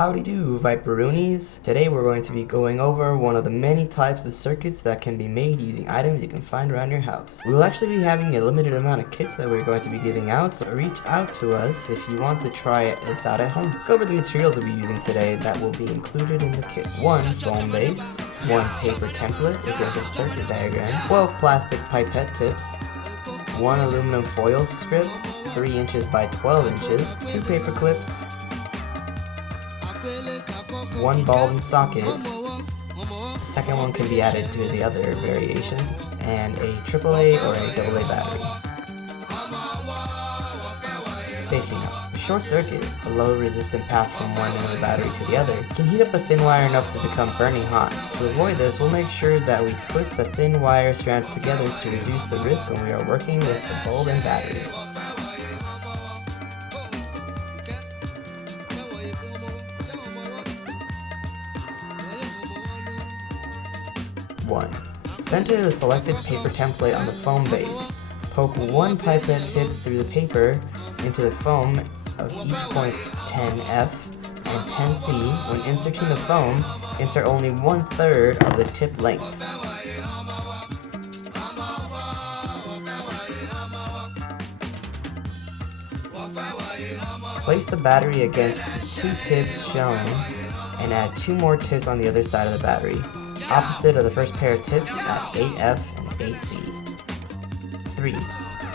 Howdy do, Viperoonies! Today we're going to be going over one of the many types of circuits that can be made using items you can find around your house. We will actually be having a limited amount of kits that we're going to be giving out, so reach out to us if you want to try this out at home. Let's go over the materials we'll be using today that will be included in the kit. 1 foam base, 1 paper template with a circuit diagram, 12 plastic pipette tips, 1 aluminum foil strip, 3 inches by 12 inches, 2 paper clips, 1 bulb and socket. The second one can be added to the other variation, and a AAA or a AA battery. Safety note. A short circuit, a low resistant path from one end of the battery to the other, can heat up the thin wire enough to become burning hot. To avoid this, we'll make sure that we twist the thin wire strands together to reduce the risk when we are working with the bulb and battery. Center the selected paper template on the foam base. Poke 1 pipette tip through the paper into the foam of each points 10F and 10C. When inserting the foam, insert only 1/3 of the tip length. Place the battery against the 2 tips shown and add 2 more tips on the other side of the battery, opposite of the first pair of tips at 8F and 8C. 3.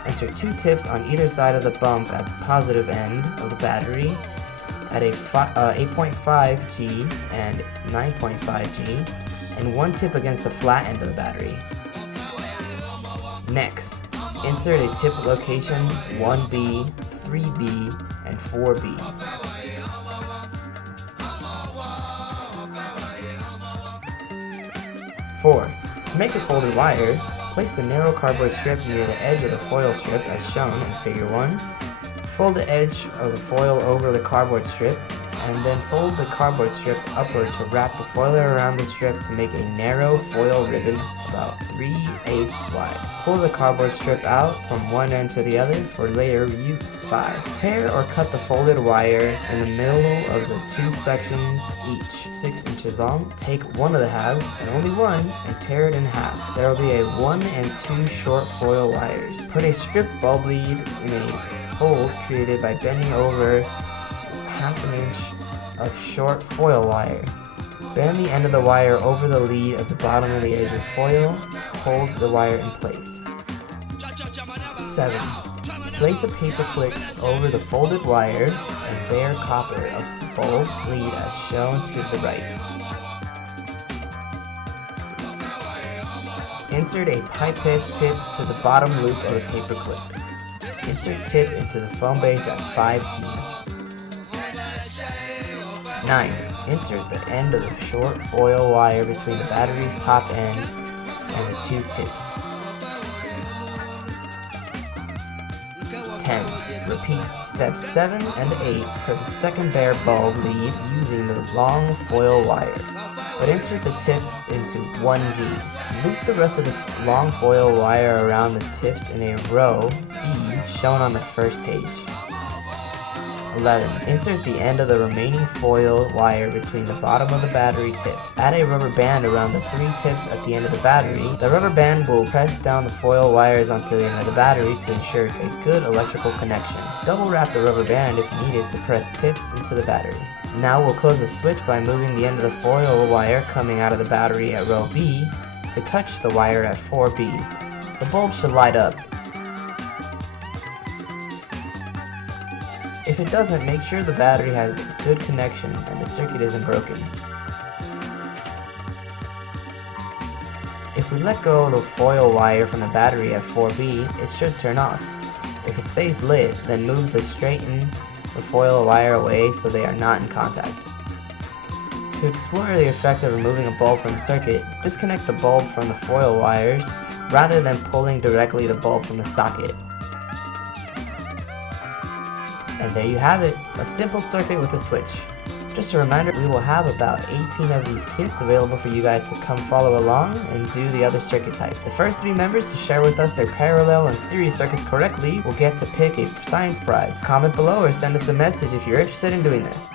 Insert 2 tips on either side of the bump at the positive end of the battery at a 8.5G and 9.5G, and 1 tip against the flat end of the battery. Next, insert a tip location 1B, 3B, and 4B. 4. To make a folded wire, place the narrow cardboard strip near the edge of the foil strip as shown in figure 1. Fold the edge of the foil over the cardboard strip, and then fold the cardboard strip upward to wrap the foil around the strip to make a narrow foil ribbon about 3/8 wide. Pull the cardboard strip out from one end to the other for later use. 5. Tear or cut the folded wire in the middle of the 2 sections, each 6 inches long. Take one of the halves, and only one, and tear it in half. There will be a 1 and 2 short foil wires. Put a strip bulb lead in a fold created by bending over 1/2 inch of short foil wire. Bend the end of the wire over the lead at the bottom of the edge of foil. Hold the wire in place. 7. Place a paper clip over the folded wire and bare copper of the bulb lead as shown to the right. Insert a pipette tip to the bottom loop of the paper clip. Insert tip into the foam base at 5G. 9. Insert the end of the short foil wire between the battery's top end and the 2 tips. 10. Repeat steps 7 and 8 for the second bare bulb lead using the long foil wire, but insert the tip into 1G. Loop the rest of the long foil wire around the tips in a row E shown on the first page. 11. Insert the end of the remaining foil wire between the bottom of the battery tip. Add a rubber band around the 3 tips at the end of the battery. The rubber band will press down the foil wires onto the end of the battery to ensure a good electrical connection. Double wrap the rubber band if needed to press tips into the battery. Now we'll close the switch by moving the end of the foil wire coming out of the battery at row B to touch the wire at 4B. The bulb should light up. If it doesn't, make sure the battery has a good connection and the circuit isn't broken. If we let go of the foil wire from the battery at 4B, it should turn off. If it stays lit, then move straighten the foil wire away so they are not in contact. To explore the effect of removing a bulb from the circuit, disconnect the bulb from the foil wires rather than pulling directly the bulb from the socket. And there you have it, a simple circuit with a switch. Just a reminder, we will have about 18 of these kits available for you guys to come follow along and do the other circuit types. The first 3 members to share with us their parallel and series circuits correctly will get to pick a science prize. Comment below or send us a message if you're interested in doing this.